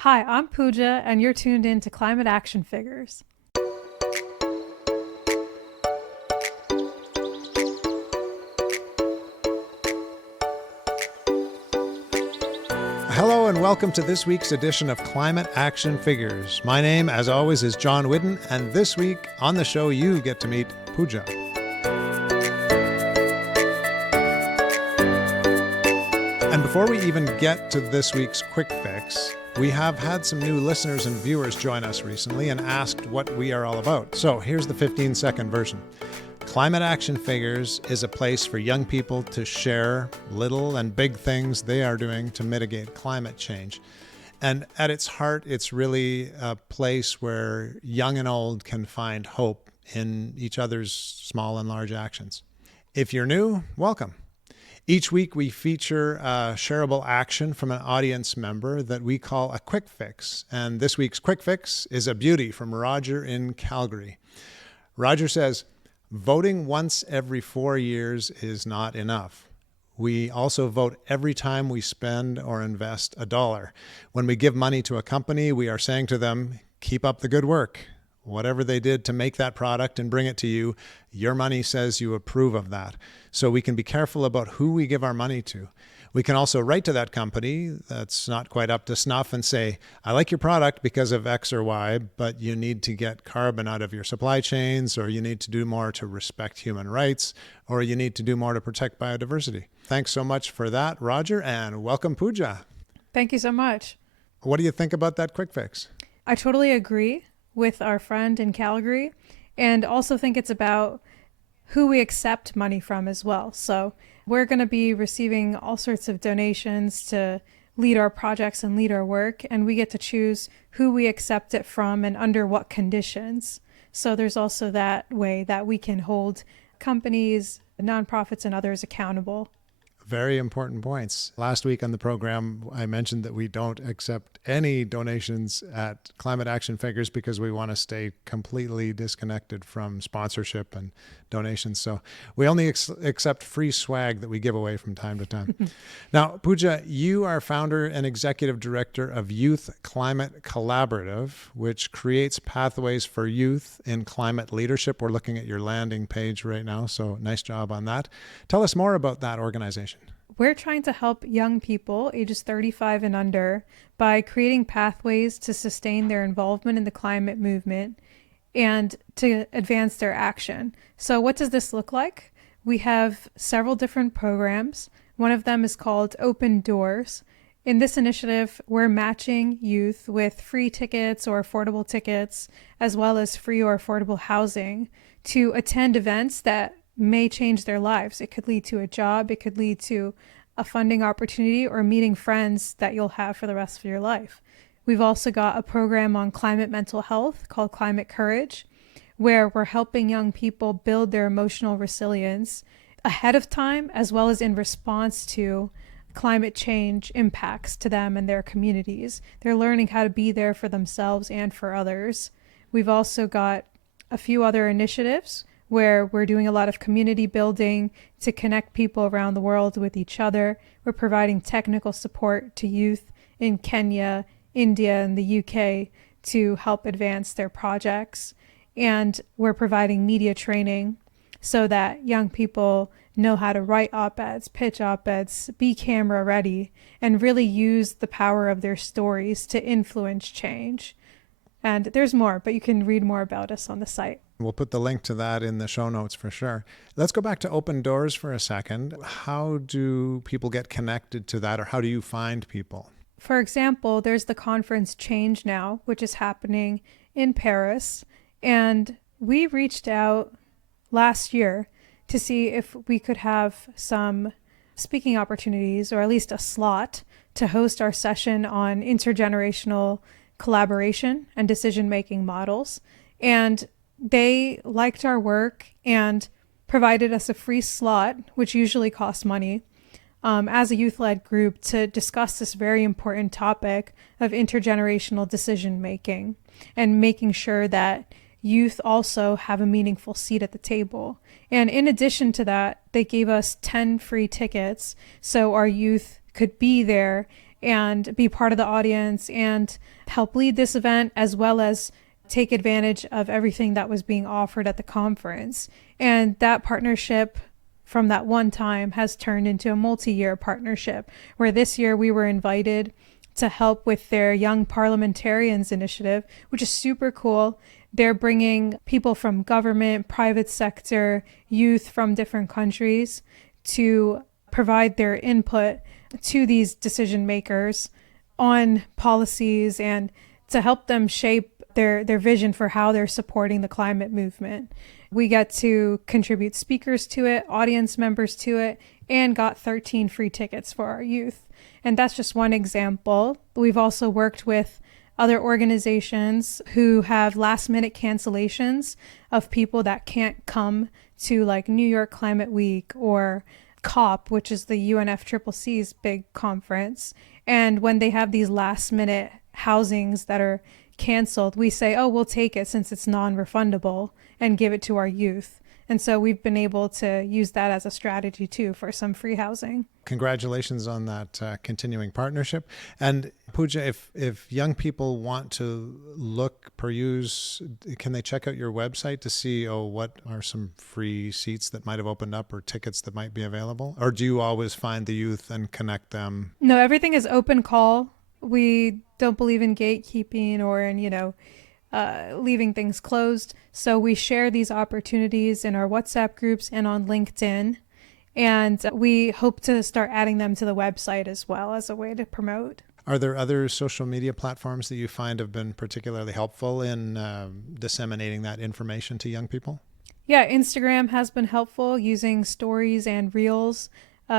Hi, I'm Pooja, and you're tuned in to Climate Action Figures. Hello and welcome to this week's edition of Climate Action Figures. My name, as always, is John Whidden, and this week on the show you get to meet Pooja. And before we even get to this week's Quick Fix, we have had some new listeners and viewers join us recently and asked what we are all about. So here's the 15-second version. Climate Action Figures is a place for young people to share little and big things they are doing to mitigate climate change. And at its heart, it's really a place where young and old can find hope in each other's small and large actions. If you're new, welcome. Each week we feature a shareable action from an audience member that we call a Quick Fix. And this week's Quick Fix is a beauty from Roger in Calgary. Roger says, voting once every 4 years is not enough. We also vote every time we spend or invest $1. When we give money to a company, we are saying to them, keep up the good work. Whatever they did to make that product and bring it to you, your money says you approve of that. So we can be careful about who we give our money to. We can also write to that company that's not quite up to snuff and say, I like your product because of X or Y, but you need to get carbon out of your supply chains, or you need to do more to respect human rights, or you need to do more to protect biodiversity. Thanks so much for that, Roger, and welcome, Pooja. Thank you so much. What do you think about that Quick Fix? I totally agree with our friend in Calgary, and also think it's about who we accept money from as well. So we're going to be receiving all sorts of donations to lead our projects and lead our work, and we get to choose who we accept it from and under what conditions. So there's also that way that we can hold companies, nonprofits, and others accountable. Very important points. Last week on the program, I mentioned that we don't accept any donations at Climate Action Figures because we want to stay completely disconnected from sponsorship and donations. So we only accept free swag that we give away from time to time. Now, Pooja, you are founder and executive director of Youth Climate Collaborative, which creates pathways for youth in climate leadership. We're looking at your landing page right now, so nice job on that. Tell us more about that organization. We're trying to help young people ages 35 and under by creating pathways to sustain their involvement in the climate movement and to advance their action. So what does this look like? We have several different programs. One of them is called Open Doors. In this initiative, we're matching youth with free tickets or affordable tickets, as well as free or affordable housing to attend events that may change their lives. It could lead to a job, it could lead to a funding opportunity, or meeting friends that you'll have for the rest of your life. We've also got a program on climate mental health called Climate Courage, where we're helping young people build their emotional resilience ahead of time, as well as in response to climate change impacts to them and their communities. They're learning how to be there for themselves and for others. We've also got a few other initiatives where we're doing a lot of community building to connect people around the world with each other. We're providing technical support to youth in Kenya, India, and the UK to help advance their projects. And we're providing media training so that young people know how to write op-eds, pitch op-eds, be camera ready, and really use the power of their stories to influence change. And there's more, but you can read more about us on the site. We'll put the link to that in the show notes for sure. Let's go back to Open Doors for a second. How do people get connected to that, or how do you find people? For example, there's the conference Change Now, which is happening in Paris. And we reached out last year to see if we could have some speaking opportunities, or at least a slot, to host our session on intergenerational collaboration and decision-making models. And they liked our work and provided us a free slot, which usually costs money, as a youth-led group to discuss this very important topic of intergenerational decision-making and making sure that youth also have a meaningful seat at the table. And in addition to that, they gave us 10 free tickets so our youth could be there and be part of the audience and help lead this event, as well as take advantage of everything that was being offered at the conference. And that partnership from that one time has turned into a multi-year partnership, where this year we were invited to help with their Young Parliamentarians initiative, which is super cool. They're bringing people from government, private sector, youth from different countries to provide their input to these decision makers on policies and to help them shape their vision for how they're supporting the climate movement. We get to contribute speakers to it, audience members to it, and got 13 free tickets for our youth. And that's just one example. We've also worked with other organizations who have last minute cancellations of people that can't come to like New York Climate Week or COP, which is the UNFCCC's big conference. And when they have these last minute housings that are canceled, we say, oh, we'll take it since it's non-refundable and give it to our youth. And so we've been able to use that as a strategy too for some free housing. Congratulations on that continuing partnership. And Pooja, if young people want to peruse, can they check out your website to see, what are some free seats that might have opened up or tickets that might be available? Or do you always find the youth and connect them? No, everything is open call. We don't believe in gatekeeping or in, leaving things closed. So we share these opportunities in our WhatsApp groups and on LinkedIn. And we hope to start adding them to the website as well as a way to promote. Are there other social media platforms that you find have been particularly helpful in disseminating that information to young people? Yeah, Instagram has been helpful using stories and reels.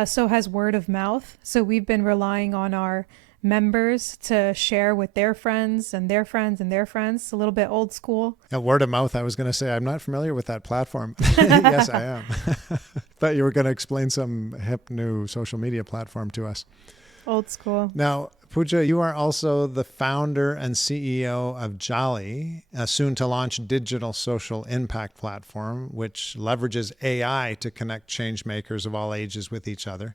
So has word of mouth. So we've been relying on our members to share with their friends and their friends and their friends. A little bit old school. Word of mouth, I was going to say, I'm not familiar with that platform. Yes, I am. Thought you were going to explain some hip new social media platform to us. Old school. Now, Pooja, you are also the founder and CEO of Jaali, a soon-to-launch digital social impact platform, which leverages AI to connect change makers of all ages with each other.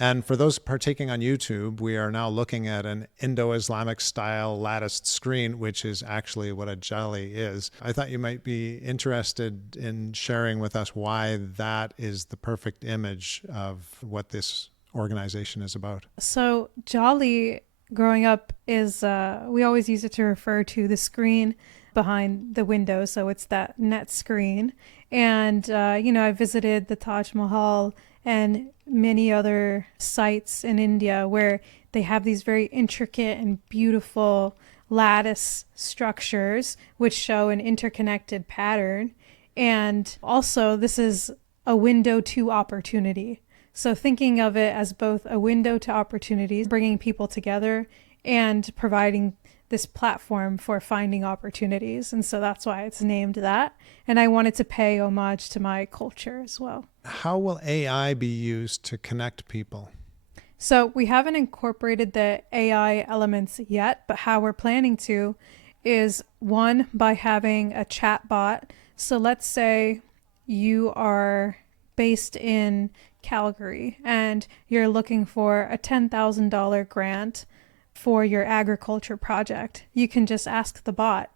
And for those partaking on YouTube, we are now looking at an Indo-Islamic style latticed screen, which is actually what a Jaali is. I thought you might be interested in sharing with us why that is the perfect image of what this organization is about. So Jaali, growing up, is we always use it to refer to the screen behind the window. So it's that net screen. And, I visited the Taj Mahal and many other sites in India where they have these very intricate and beautiful lattice structures which show an interconnected pattern. And also, this is a window to opportunity. So thinking of it as both a window to opportunities, bringing people together, and providing this platform for finding opportunities. And so that's why it's named that. And I wanted to pay homage to my culture as well. How will AI be used to connect people? So we haven't incorporated the AI elements yet, but how we're planning to is, one, by having a chat bot. So let's say you are based in Calgary and you're looking for a $10,000 grant for your agriculture project. You can just ask the bot,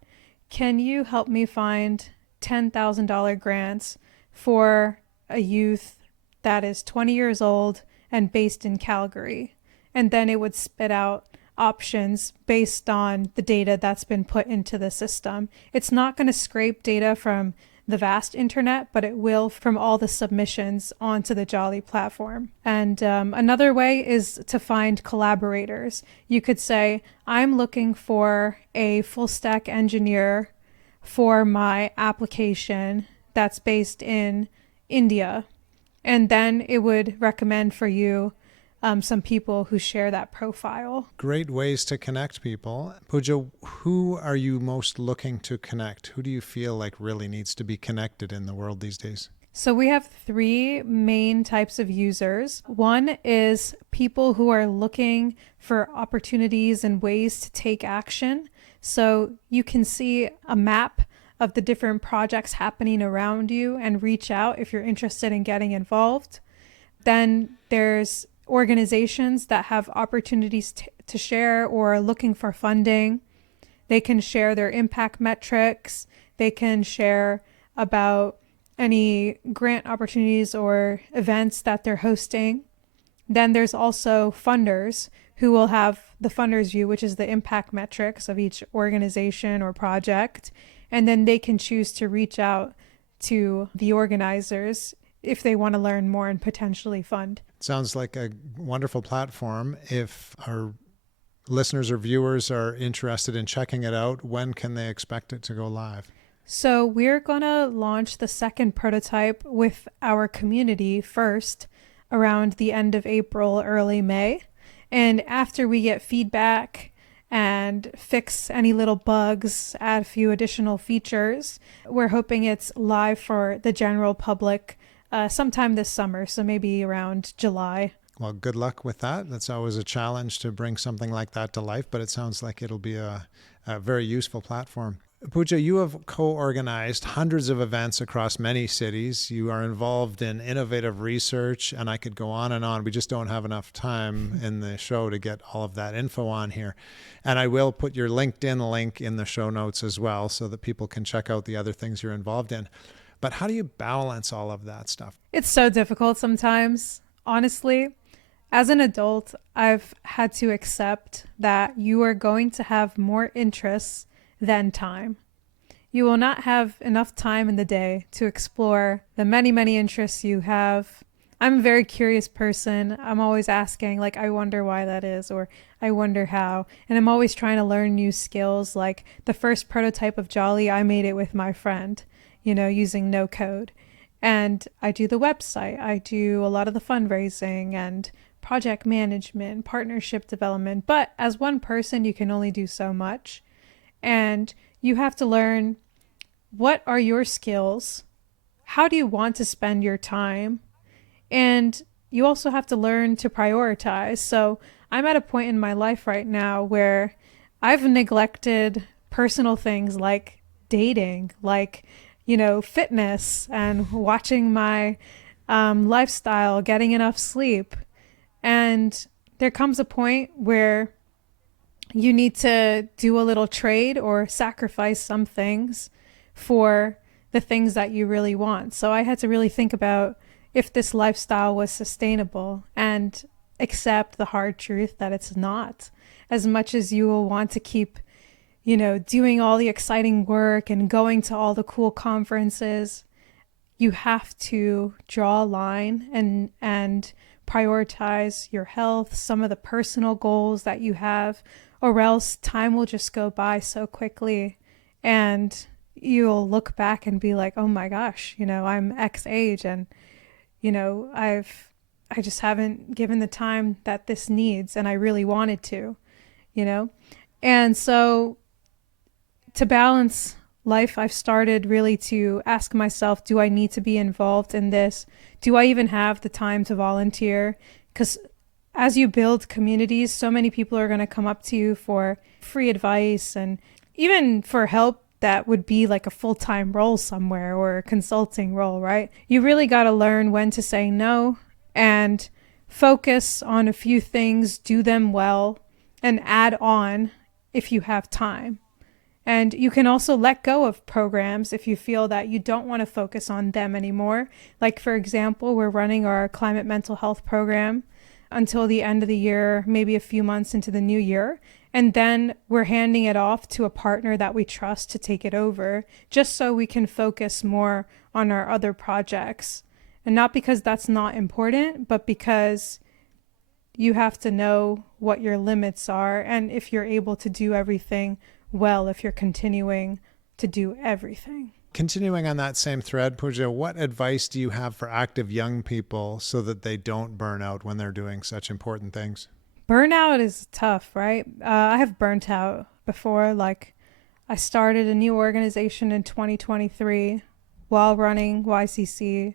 can you help me find $10,000 grants for a youth that is 20 years old and based in Calgary? And then it would spit out options based on the data that's been put into the system. It's not going to scrape data from the vast internet, but it will from all the submissions onto the Jaali platform. And another way is to find collaborators. You could say, I'm looking for a full stack engineer for my application that's based in India. And then it would recommend for you some people who share that profile. Great ways to connect people. Pooja, who are you most looking to connect? Who do you feel like really needs to be connected in the world these days? So we have three main types of users. One is people who are looking for opportunities and ways to take action. So you can see a map of the different projects happening around you and reach out if you're interested in getting involved. Then there's organizations that have opportunities to share or looking for funding. They can share their impact metrics. They can share about any grant opportunities or events that they're hosting. Then there's also funders who will have the funders view, which is the impact metrics of each organization or project. And then they can choose to reach out to the organizers if they want to learn more and potentially fund. Sounds like a wonderful platform. If our listeners or viewers are interested in checking it out, when can they expect it to go live? So we're going to launch the second prototype with our community first around the end of April, early May. And after we get feedback and fix any little bugs, add a few additional features, we're hoping it's live for the general public sometime this summer. So maybe around July. Well, good luck with that. That's always a challenge to bring something like that to life, but it sounds like it'll be a very useful platform. Pooja, you have co-organized hundreds of events across many cities. You are involved in innovative research, and I could go on and on. We just don't have enough time in the show to get all of that info on here. And I will put your LinkedIn link in the show notes as well so that people can check out the other things you're involved in. But how do you balance all of that stuff? It's so difficult sometimes. Honestly, as an adult, I've had to accept that you are going to have more interests than time. You will not have enough time in the day to explore the many, many interests you have. I'm a very curious person. I'm always asking, like, I wonder why that is, or I wonder how. And I'm always trying to learn new skills. Like the first prototype of Jaali, I made it with my friend, using no code. And I do the website. I do a lot of the fundraising and project management, partnership development. But as one person, you can only do so much. And you have to learn, what are your skills? How do you want to spend your time? And you also have to learn to prioritize. So I'm at a point in my life right now where I've neglected personal things like dating, like, fitness and watching my lifestyle, getting enough sleep. And there comes a point where you need to do a little trade or sacrifice some things for the things that you really want. So I had to really think about if this lifestyle was sustainable and accept the hard truth that it's not. As much as you will want to keep, doing all the exciting work and going to all the cool conferences, you have to draw a line and prioritize your health, some of the personal goals that you have, or else time will just go by so quickly and you'll look back and be like, oh my gosh, I'm X age and, I just haven't given the time that this needs and I really wanted to, And so to balance life, I've started really to ask myself, do I need to be involved in this? Do I even have the time to volunteer? Because as you build communities, so many people are going to come up to you for free advice and even for help that would be like a full-time role somewhere or a consulting role, right? You really got to learn when to say no and focus on a few things, do them well, and add on if you have time. And you can also let go of programs if you feel that you don't want to focus on them anymore. Like, for example, we're running our climate mental health program until the end of the year, maybe a few months into the new year. And then we're handing it off to a partner that we trust to take it over, just so we can focus more on our other projects. And not because that's not important, but because you have to know what your limits are and if you're able to do everything well, if you're continuing to do everything. Continuing on that same thread, Pooja, what advice do you have for active young people so that they don't burn out when they're doing such important things? Burnout is tough, right? I have burnt out before. Like, I started a new organization in 2023 while running YCC,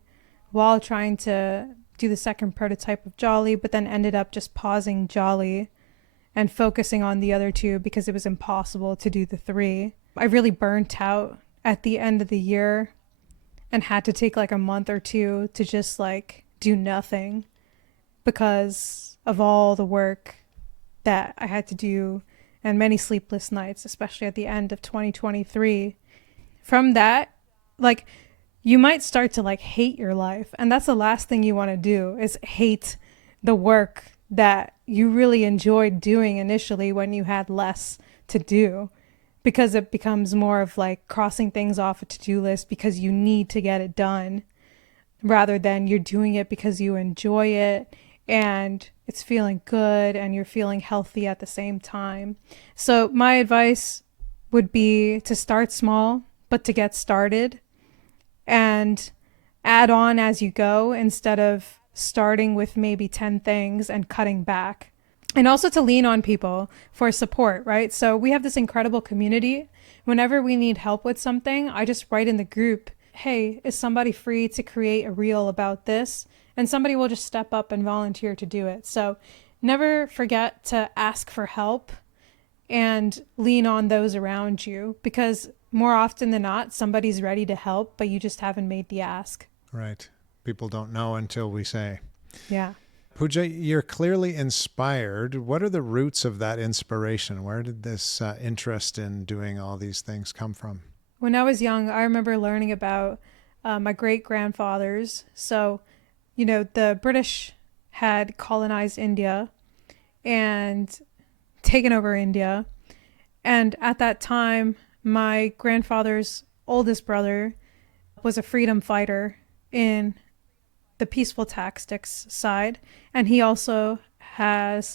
while trying to do the second prototype of Jaali, but then ended up just pausing Jaali and focusing on the other two because it was impossible to do the three. I really burnt out at the end of the year and had to take like a month or two to just like do nothing because of all the work that I had to do, and many sleepless nights, especially at the end of 2023. From that, like, you might start to like hate your life. And that's the last thing you want to do, is hate the work that you really enjoyed doing initially when you had less to do, because it becomes more of like crossing things off a to-do list because you need to get it done, rather than you're doing it because you enjoy it and it's feeling good and you're feeling healthy at the same time. So my advice would be to start small, but to get started, and add on as you go instead of starting with maybe 10 things and cutting back. And also to lean on people for support, right? So we have this incredible community. Whenever we need help with something, I just write in the group, hey, is somebody free to create a reel about this? And somebody will just step up and volunteer to do it. So never forget to ask for help and lean on those around you, because more often than not, somebody's ready to help, but you just haven't made the ask. Right. People don't know until we say. Yeah. Pooja, you're clearly inspired. What are the roots of that inspiration? Where did this interest in doing all these things come from? When I was young, I remember learning about my great grandfathers. So, the British had colonized India and taken over India. And at that time, my grandfather's oldest brother was a freedom fighter in the peaceful tactics side. And he also had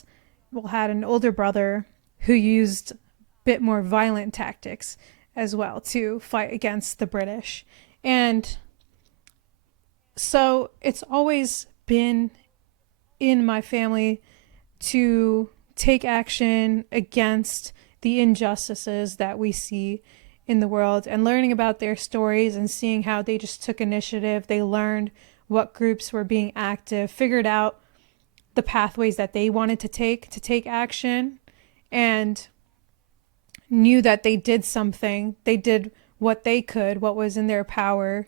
an older brother who used a bit more violent tactics as well to fight against the British. And so it's always been in my family to take action against the injustices that we see in the world, and learning about their stories and seeing how they just took initiative. They learned what groups were being active, figured out the pathways that they wanted to take action, and knew that they did something. They did what they could, what was in their power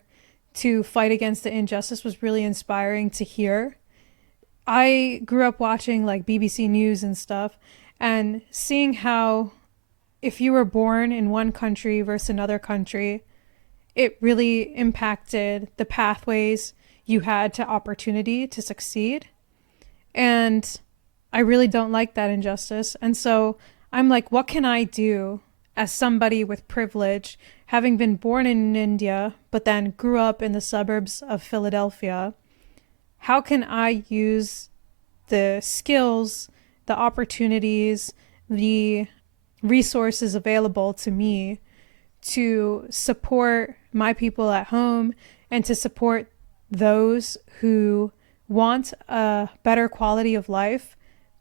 to fight against the injustice. Was really inspiring to hear. I grew up watching like BBC News and stuff, and seeing how if you were born in one country versus another country, it really impacted the pathways you had to opportunity to succeed. And I really don't like that injustice. And so I'm like, what can I do as somebody with privilege, having been born in India, but then grew up in the suburbs of Philadelphia? How can I use the skills, the opportunities, the resources available to me to support my people at home and to support those who want a better quality of life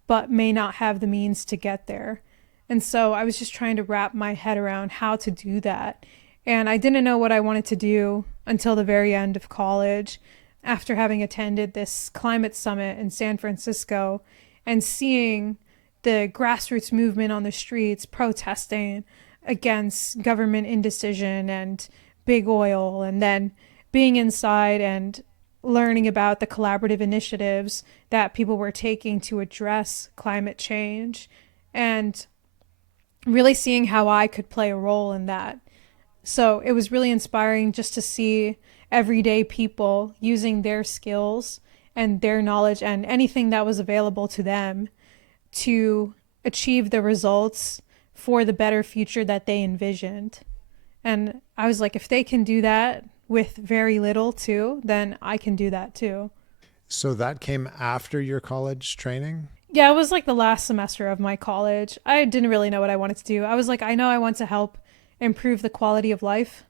but may not have the means to get there? And so I was just trying to wrap my head around how to do that. And I didn't know what I wanted to do until the very end of college, after having attended this climate summit in San Francisco and seeing the grassroots movement on the streets protesting against government indecision and big oil, and then being inside and learning about the collaborative initiatives that people were taking to address climate change, and really seeing how I could play a role in that. So it was really inspiring just to see everyday people using their skills and their knowledge and anything that was available to them to achieve the results for the better future that they envisioned. And I was like, if they can do that with very little too, then I can do that too. So that came after your college training? Yeah, it was like the last semester of my college. I didn't really know what I wanted to do. I was like, I know I want to help improve the quality of life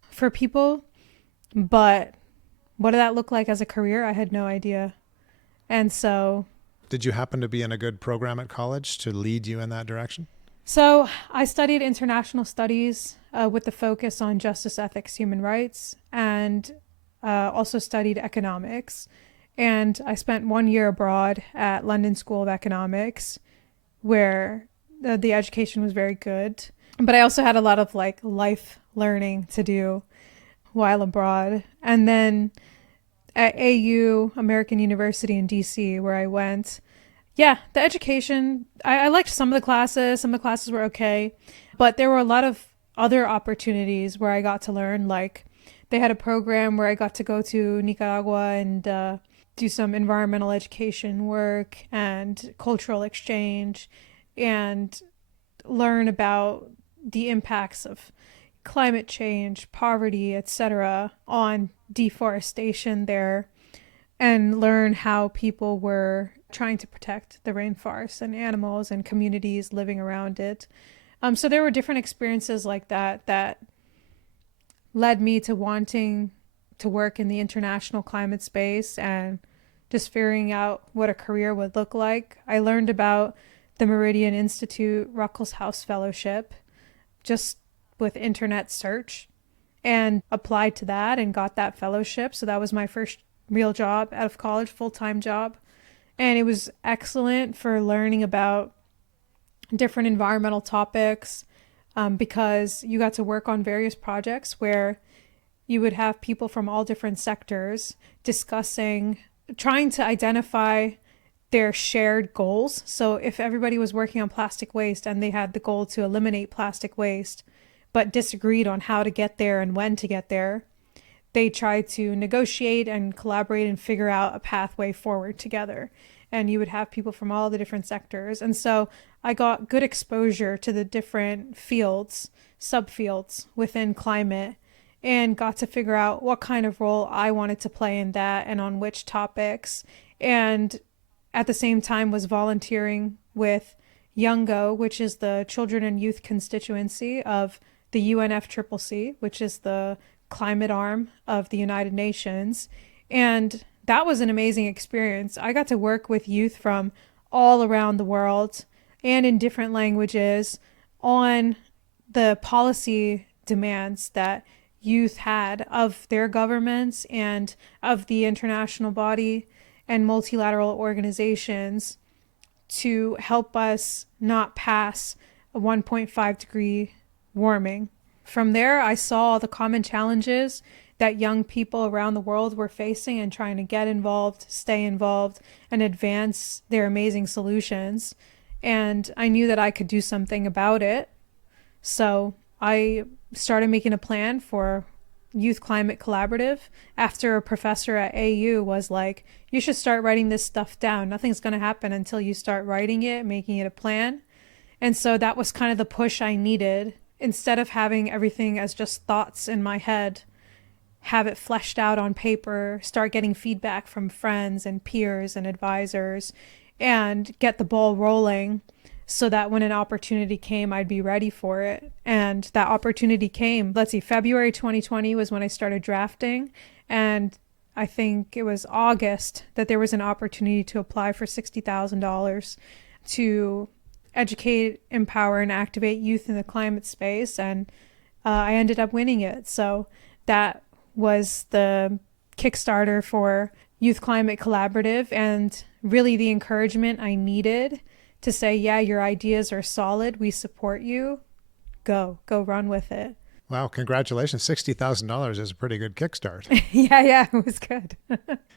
for people, but what did that look like as a career? I had no idea. And so Did you happen to be in a good program at college to lead you in that direction? So I studied international studies with the focus on justice, ethics, human rights, and also studied economics. And I spent 1 year abroad at London School of Economics, where the education was very good. But I also had a lot of like life learning to do while abroad. And then at AU, American University in DC, where I went, Yeah, the education, I liked some of the classes. Some of the classes were okay, but there were a lot of other opportunities where I got to learn. Like, they had a program where I got to go to Nicaragua and do some environmental education work and cultural exchange and learn about the impacts of climate change, poverty, etc., on deforestation there, and learn how people were trying to protect the rainforest and animals and communities living around it. So there were different experiences like that that led me to wanting to work in the international climate space and just figuring out what a career would look like. I learned about the Meridian Institute Ruckelshaus Fellowship just with internet search and applied to that and got that fellowship. So that was my first real job out of college, full-time job. And it was excellent for learning about different environmental topics, because you got to work on various projects where you would have people from all different sectors discussing, trying to identify their shared goals. So if everybody was working on plastic waste and they had the goal to eliminate plastic waste, but disagreed on how to get there and when to get there, they tried to negotiate and collaborate and figure out a pathway forward together. And you would have people from all the different sectors. And so I got good exposure to the different fields, subfields within climate, and got to figure out what kind of role I wanted to play in that and on which topics. And at the same time was volunteering with Youngo, which is the children and youth constituency of the UNFCCC, which is the climate arm of the United Nations. And that was an amazing experience. I got to work with youth from all around the world and in different languages on the policy demands that youth had of their governments and of the international body and multilateral organizations to help us not pass a 1.5 degree warming. From there, I saw the common challenges that young people around the world were facing and trying to get involved, stay involved, and advance their amazing solutions. And I knew that I could do something about it. So I started making a plan for Youth Climate Collaborative after a professor at AU was like, you should start writing this stuff down. Nothing's going to happen until you start writing it, making it a plan. And so that was kind of the push I needed. Instead of having everything as just thoughts in my head, have it fleshed out on paper, start getting feedback from friends and peers and advisors, and get the ball rolling so that when an opportunity came, I'd be ready for it. And that opportunity came. Let's see, February 2020 was when I started drafting. And I think it was August that there was an opportunity to apply for $60,000 to educate, empower, and activate youth in the climate space. And I ended up winning it. So that was the Kickstarter for Youth Climate Collaborative and really the encouragement I needed to say, yeah, your ideas are solid. We support you. Go run with it. Wow, congratulations. $60,000 is a pretty good kickstart. Yeah, it was good.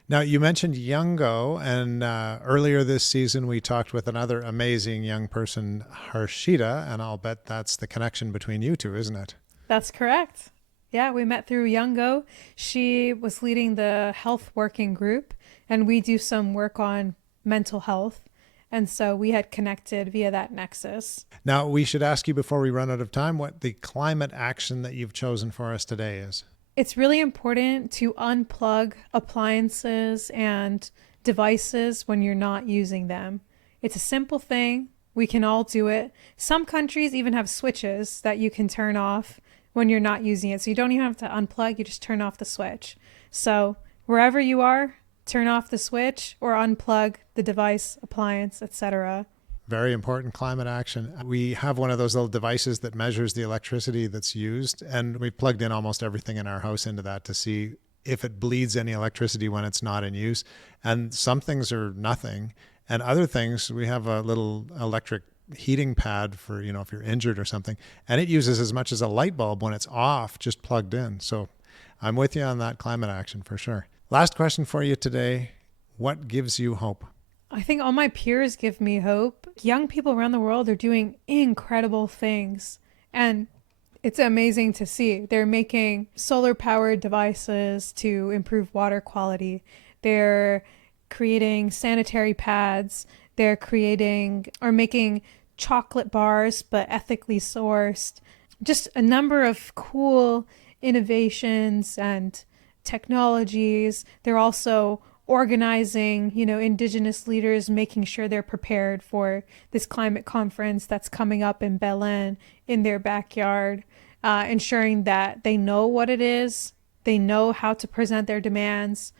Now, you mentioned Youngo, and earlier this season we talked with another amazing young person, Harshita, and I'll bet that's the connection between you two, isn't it? That's correct. Yeah, we met through Youngo. She was leading the health working group, and we do some work on mental health. And so we had connected via that nexus. Now, we should ask you before we run out of time what the climate action that you've chosen for us today is. It's really important to unplug appliances and devices when you're not using them. It's a simple thing. We can all do it. Some countries even have switches that you can turn off when you're not using it. So you don't even have to unplug, you just turn off the switch. So wherever you are, turn off the switch or unplug the device, appliance, etc. Very important climate action. We have one of those little devices that measures the electricity that's used, and we've plugged in almost everything in our house into that to see if it bleeds any electricity when it's not in use. And some things are nothing, and other things, we have a little electric heating pad for, if you're injured or something, and it uses as much as a light bulb when it's off, just plugged in. So I'm with you on that climate action for sure. Last question for you today. What gives you hope? I think all my peers give me hope. Young people around the world are doing incredible things, and it's amazing to see. They're making solar-powered devices to improve water quality. They're creating sanitary pads. They're creating or making chocolate bars, but ethically sourced. Just a number of cool innovations and technologies. They're also organizing, indigenous leaders, making sure they're prepared for this climate conference that's coming up in Belen in their backyard, ensuring that they know what it is, they know how to present their demands,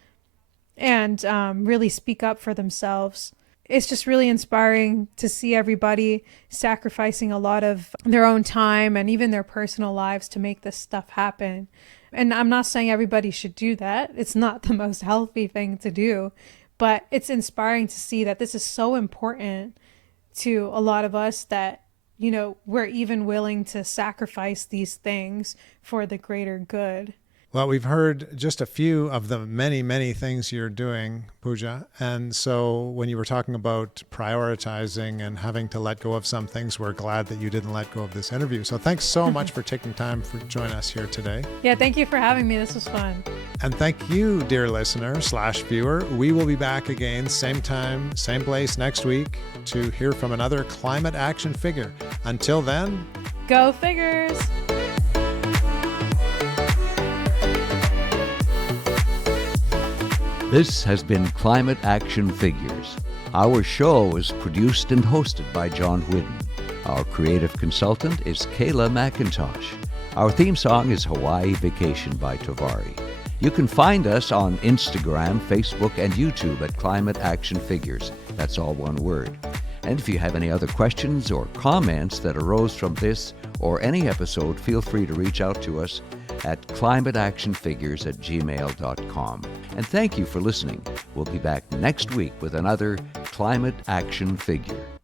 and really speak up for themselves. It's just really inspiring to see everybody sacrificing a lot of their own time and even their personal lives to make this stuff happen. And I'm not saying everybody should do that. It's not the most healthy thing to do, but it's inspiring to see that this is so important to a lot of us that, we're even willing to sacrifice these things for the greater good. Well, we've heard just a few of the many, many things you're doing, Pooja. And so when you were talking about prioritizing and having to let go of some things, we're glad that you didn't let go of this interview. So thanks so much for taking time to join us here today. Yeah, thank you for having me. This was fun. And thank you, dear listener/viewer. We will be back again, same time, same place next week to hear from another climate action figure. Until then, go figures. This has been Climate Action Figures. Our show is produced and hosted by John Whidden. Our creative consultant is Kayla McIntosh. Our theme song is Hawaii Vacation by Tavari. You can find us on Instagram, Facebook, and YouTube at Climate Action Figures. That's all one word. And if you have any other questions or comments that arose from this or any episode, feel free to reach out to us at climateactionfigures@gmail.com. And thank you for listening. We'll be back next week with another Climate Action Figure.